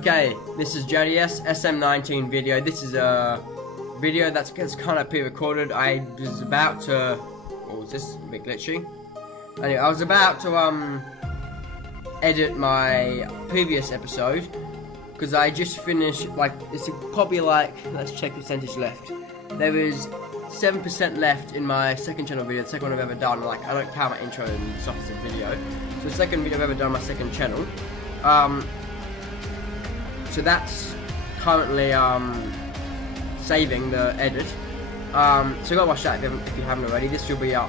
Okay, this is JDS SM19 video. This is a video that's kind of pre-recorded. I was about to... What was this? A bit glitchy. Anyway, I was about to edit my previous episode because I just finished, like, it's probably like, let's check the percentage left. There is 7% left in my second channel video, the second one I've ever done. Like, I don't count my intro and stuff as a video. So the second video I've ever done on my second channel. So that's currently saving the edit. So go watch that if you haven't already. This will be up,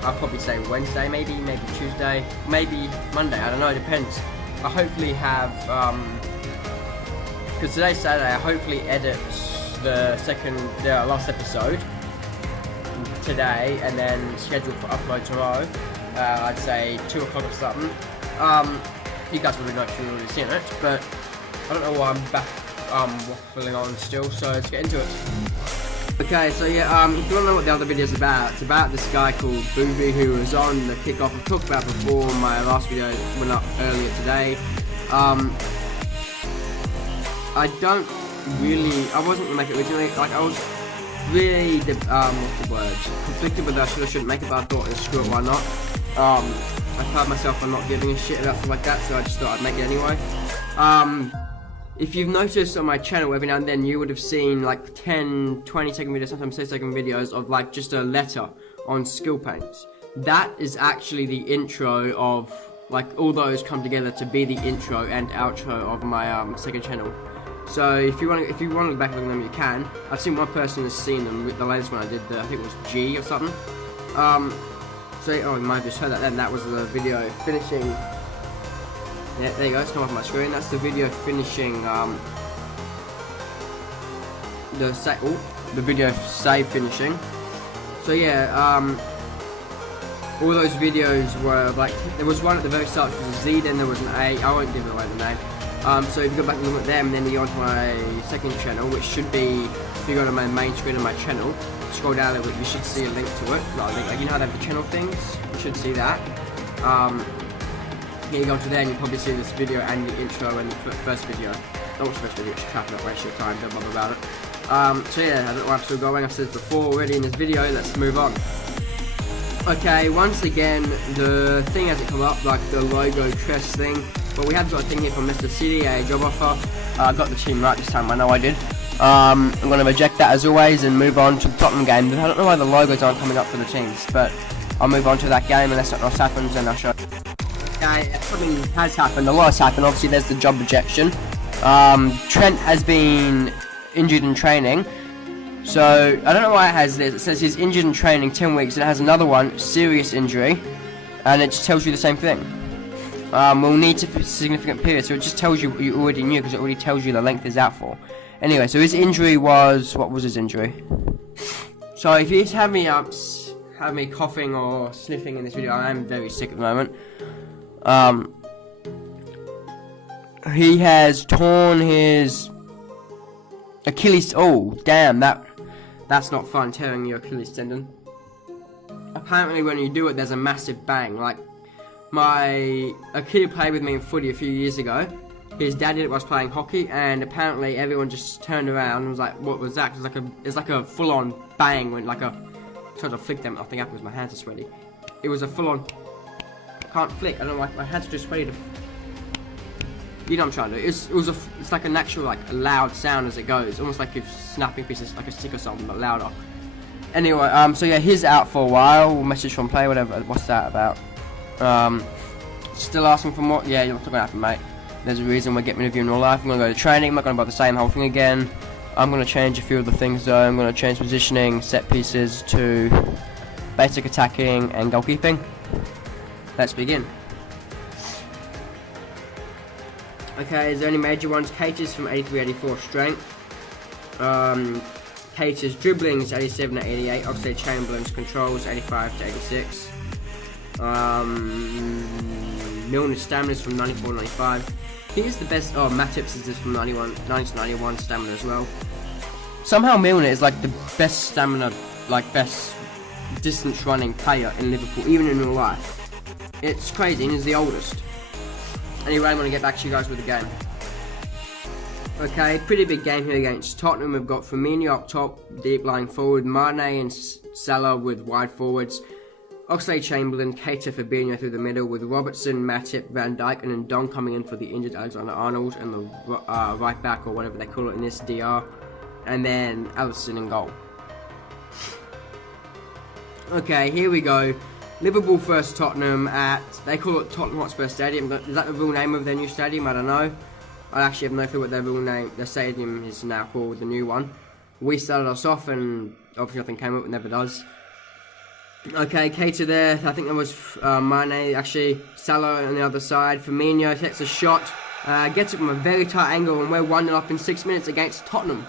I'll probably say Wednesday, maybe Tuesday, maybe Monday, I don't know, it depends. I hopefully have, because today's Saturday, I hopefully edit the last episode today, and then schedule for upload tomorrow, I'd say 2 o'clock or something. You guys would know if you've already seen it, but I don't know why I'm back waffling on still, so let's get into it. Okay, so yeah, if you want to know what the other video is about, it's about this guy called Booby who was on the kickoff. I've talked about before, my last video went up earlier today. I wasn't going to make it originally, like I was really, conflicted whether I should or shouldn't make it, but I thought, screw it, why not? I pride myself on not giving a shit about stuff like that, so I just thought I'd make it anyway. If you've noticed on my channel, every now and then you would have seen like 10, 20 second videos, sometimes 30-second videos of like just a letter on skill paints. That is actually the intro of, like, all those come together to be the intro and outro of my second channel. So if you want to look back and look at them, you can. I've seen one person has seen them with the latest one I did, I think it was G or something. So, oh, you might have just heard that then. That was the video finishing. Yeah, there you go, it's come off my screen. That's the video finishing the video save finishing. So yeah, all those videos were like, there was one at the very start which was a Z, then there was an A. I won't give away the name. So if you go back and look at them, then you go onto my second channel, which should be, if you go to my main screen of my channel, scroll down a little bit, you should see a link to it. Not a link, like, you know how they have the channel things? You should see that. Here you go to there and you probably see this video and the intro and the first video. Not the first video, it's crap, not waste your time, don't bother about it. So yeah, I don't know why I'm still going. I've said before already in this video, let's move on. Okay, once again, the thing hasn't come up, like the logo crest thing. But we have got a thing here from Mr. City, a job offer. I got the team right this time, I know I did. I'm going to reject that as always and move on to the Tottenham game. I don't know why the logos aren't coming up for the teams, but I'll move on to that game unless something else happens and I'll show you. Okay, something has happened, a lot has happened. Obviously there's the job rejection. Trent has been injured in training. So, I don't know why it has this. It says he's injured in training 10 weeks and it has another one, serious injury. And it just tells you the same thing. We'll need a significant period, so it just tells you what you already knew because it already tells you the length is out for. Anyway, so his injury was, what was his injury? So if you have me coughing or sniffing in this video, I am very sick at the moment. He has torn his Achilles. Oh, damn, that's not fun, tearing your Achilles tendon. Apparently when you do it, there's a massive bang. Like, a kid played with me in footy a few years ago. His dad did it while I was playing hockey, and apparently everyone just turned around and was like, what was that? It's like a full-on bang when, like, I tried to flick them, nothing happened because my hands are sweaty. It was a full-on, can't flick, I don't know, like, my hands are just sweaty to, you know what I'm trying to do. It's like a natural, like, loud sound as it goes, almost like you're snapping pieces, like a stick or something, but louder. Anyway, so yeah, he's out for a while, message from play, whatever, what's that about? Still asking for more, yeah, you're not gonna happen, mate. There's a reason we're getting rid of you in real life. I'm going to go to training, I'm not going to buy the same whole thing again. I'm going to change a few of the things though. I'm going to change positioning, set pieces to basic attacking and goalkeeping. Let's begin. Okay, is there any major ones? Cater's from 83-84 strength. Cater's dribbling is 87-88. Oxlade Chamberlain's controls 85-86. Milner's stamina is from 94-95. Here's the best. Oh, Matip's is from 90-91 stamina as well. Somehow Milner is like the best stamina, like best distance running player in Liverpool, even in real life. It's crazy, and he's the oldest. Anyway, I'm going to get back to you guys with the game. Okay, pretty big game here against Tottenham. We've got Firmino up top, deep lying forward, Mane and Salah with wide forwards, Oxlade-Chamberlain, Keita, Fabinho through the middle with Robertson, Matip, Van Dijk and Ndong coming in for the injured Alexander-Arnold and the right back or whatever they call it in this DR, and then Alisson in goal. Okay, here we go. Liverpool versus Tottenham at, they call it Tottenham Hotspur Stadium. Is that the real name of their new stadium? I don't know. I actually have no clue what their real name, their stadium is now called, the new one. We started us off and obviously nothing came up, it never does. Okay, Keita there, I think that was Mane, actually, Salah on the other side. Firmino takes a shot, gets it from a very tight angle, and we're 1-0 up in 6 minutes against Tottenham.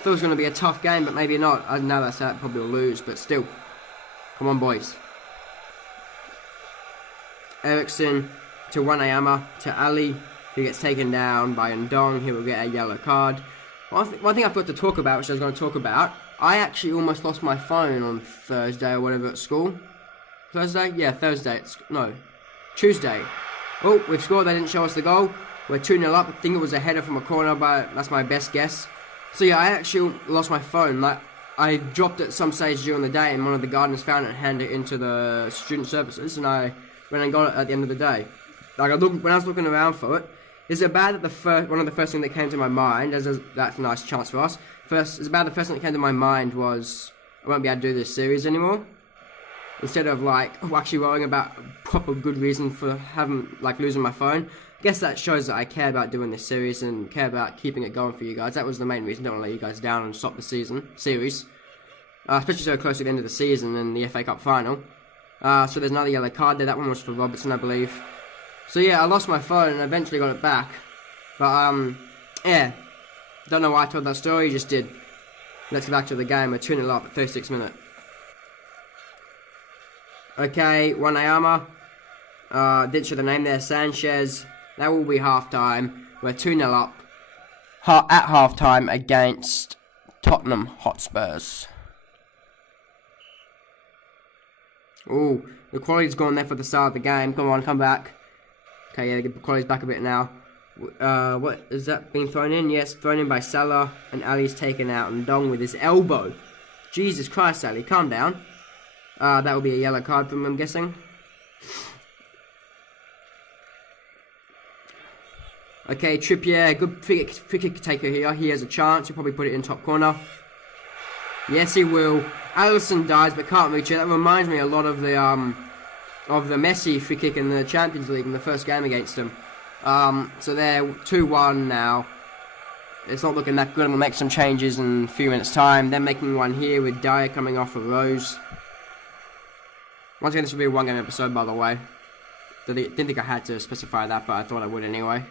Thought it was going to be a tough game, but maybe not. I know that's that, probably will lose, but still. Come on, boys. Eriksen to Wanayama to Ali, who gets taken down by Ndong. He will get a yellow card. One thing I forgot to talk about, which I was going to talk about, I actually almost lost my phone on Thursday or whatever at school. Thursday? Yeah, Thursday. No, Tuesday. Oh, we've scored. They didn't show us the goal. We're 2-0 up. I think it was a header from a corner, but that's my best guess. So yeah, I actually lost my phone. Like, I dropped it at some stage during the day, and one of the gardeners found it and handed it into the student services, and I went and got it at the end of the day. Like, when I was looking around for it, is it bad that one of the first things that came to my mind, that's a nice chance for us. It's about the first thing that came to my mind was I won't be able to do this series anymore. Instead of like actually worrying about a proper good reason for losing my phone. I guess that shows that I care about doing this series and care about keeping it going for you guys. That was the main reason. Don't want to let you guys down and stop the series. Especially so close to the end of the season and the FA Cup final. So there's another yellow card there. That one was for Robertson, I believe. So yeah, I lost my phone and eventually got it back. But yeah. Don't know why I told that story, just did. Let's get back to the game. We're 2-0 up at 36 minutes. Okay, Wanayama. Didn't show the name there. Sanchez. That will be half-time. We're 2-0 up at half-time against Tottenham Hotspurs. Ooh, the quality's gone there for the start of the game. Come on, come back. Okay, yeah, the quality's back a bit now. What is that being thrown in? Yes, thrown in by Salah, and Ali's taken out, and Ndong with his elbow. Jesus Christ, Ali, calm down. That will be a yellow card from him, I'm guessing. Okay, Trippier, good free kick taker here. He has a chance. He'll probably put it in top corner. Yes, he will. Alisson dies, but can't reach it. That reminds me a lot of the Messi free kick in the Champions League in the first game against him. So they're 2-1 now. It's not looking that good. I'm going to make some changes in a few minutes' time. They're making one here with Dyer coming off for Rose. Once again, this will be a one-game episode, by the way. Didn't think I had to specify that, but I thought I would anyway.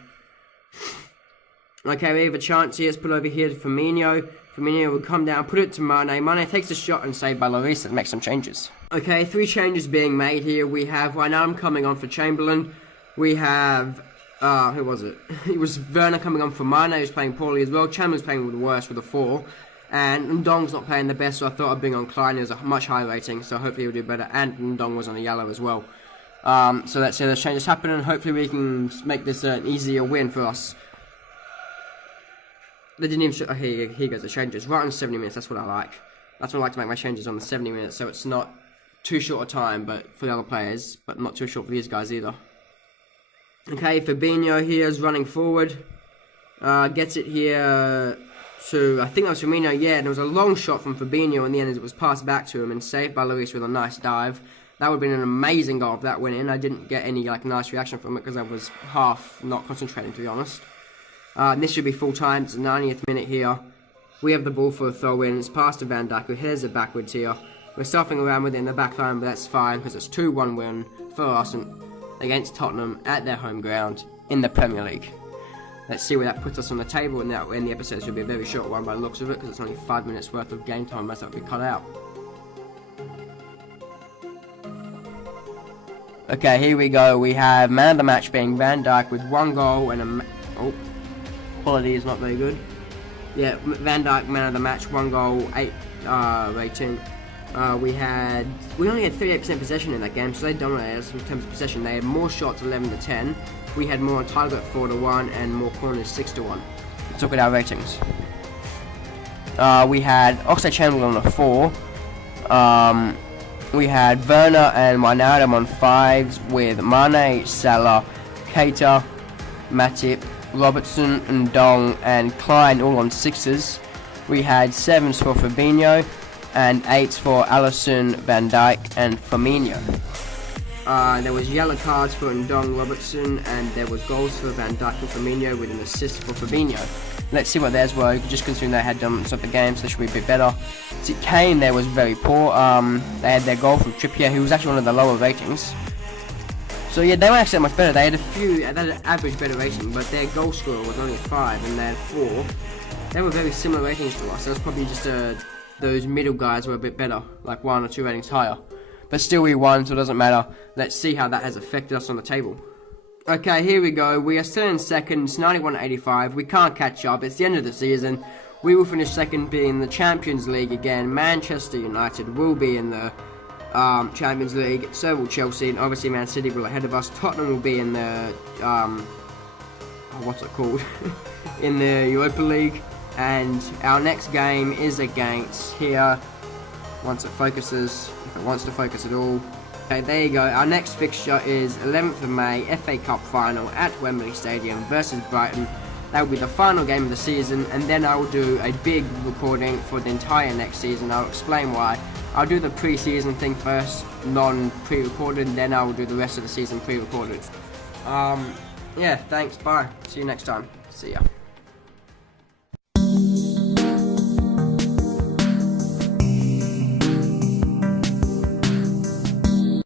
Okay, we have a chance here. Let's put it over here to Firmino. Firmino will come down, put it to Mane. Mane takes a shot and saved by Lloris and makes some changes. Okay, 3 changes being made here. We have Wijnaldum coming on for Chamberlain. We have... who was it? It was Werner coming on for Mane, who's playing poorly as well. Chamberlain's playing with the worst with a 4. And Ndong's not playing the best, so I thought I'd bring on Klein. He has a much higher rating, so hopefully he'll do better. And Ndong was on the yellow as well. So let's see those changes happen, and hopefully we can make this an easier win for us. They didn't even show... here goes the changes. Right on 70 minutes, that's what I like. That's what I like to make my changes on the 70 minutes, so it's not too short a time but for the other players, but not too short for these guys either. Okay, Fabinho here is running forward. Gets it here to... I think that was Firmino, yeah, and it was a long shot from Fabinho in the end as it was passed back to him and saved by Lloris with a nice dive. That would have been an amazing goal if that went in. I didn't get any nice reaction from it because I was half not concentrating, to be honest. This should be full time. It's the 90th minute here. We have the ball for a throw in. It's past to Van Dijk, who heads it backwards here. We're stuffing around with it in the back line, but that's fine because it's 2-1 win for us against Tottenham at their home ground in the Premier League. Let's see where that puts us on the table, and that in the episode should be a very short one by the looks of it because it's only 5 minutes worth of game time. That's not be cut out. Okay, here we go. We have man of the match being Van Dijk with 1 goal and a... quality is not very good. Yeah, Van Dijk, man of the match, 1 goal, 8 rating. We only had 38% possession in that game, so they dominated us in terms of possession. They had more shots, 11 to 10. We had more on target 4-1 and more corners 6-1. Let's look at our ratings. We had Oxlade-Chamberlain on a 4. We had Werner and Wijnaldum on 5s, with Mane, Salah, Keita, Matip, Robertson, Ndong and Klein all on 6s. We had 7s for Fabinho and 8s for Alisson, Van Dijk and Firmino. There was yellow cards for Ndong, Robertson, and there was goals for Van Dijk and Firmino with an assist for Fabinho. Let's see what theirs were, just considering they had done some of the game, so they should be a bit better. See, Kane there was very poor. They had their goal from Trippier, who was actually one of the lower ratings. So yeah, they weren't actually that much better. They had they had an average better rating, but their goal scorer was only 5 and they had 4. They were very similar ratings to us. It was probably just those middle guys were a bit better, like 1 or 2 ratings higher. But still we won, so it doesn't matter. Let's see how that has affected us on the table. Okay, here we go. We are still in second. It's 91-85. We can't catch up. It's the end of the season. We will finish second, being in the Champions League again. Manchester United will be in the Champions League. So will Chelsea, and obviously Man City will ahead of us. Tottenham will be in the what's it called? in the Europa League. And our next game is against here. Once it focuses, if it wants to focus at all. Okay, there you go. Our next fixture is 11th of May, FA Cup final at Wembley Stadium versus Brighton. That will be the final game of the season, and then I will do a big recording for the entire next season. I'll explain why. I'll do the pre-season thing first, non-pre-recorded, and then I will do the rest of the season pre-recorded. Yeah, thanks, bye. See you next time. See ya.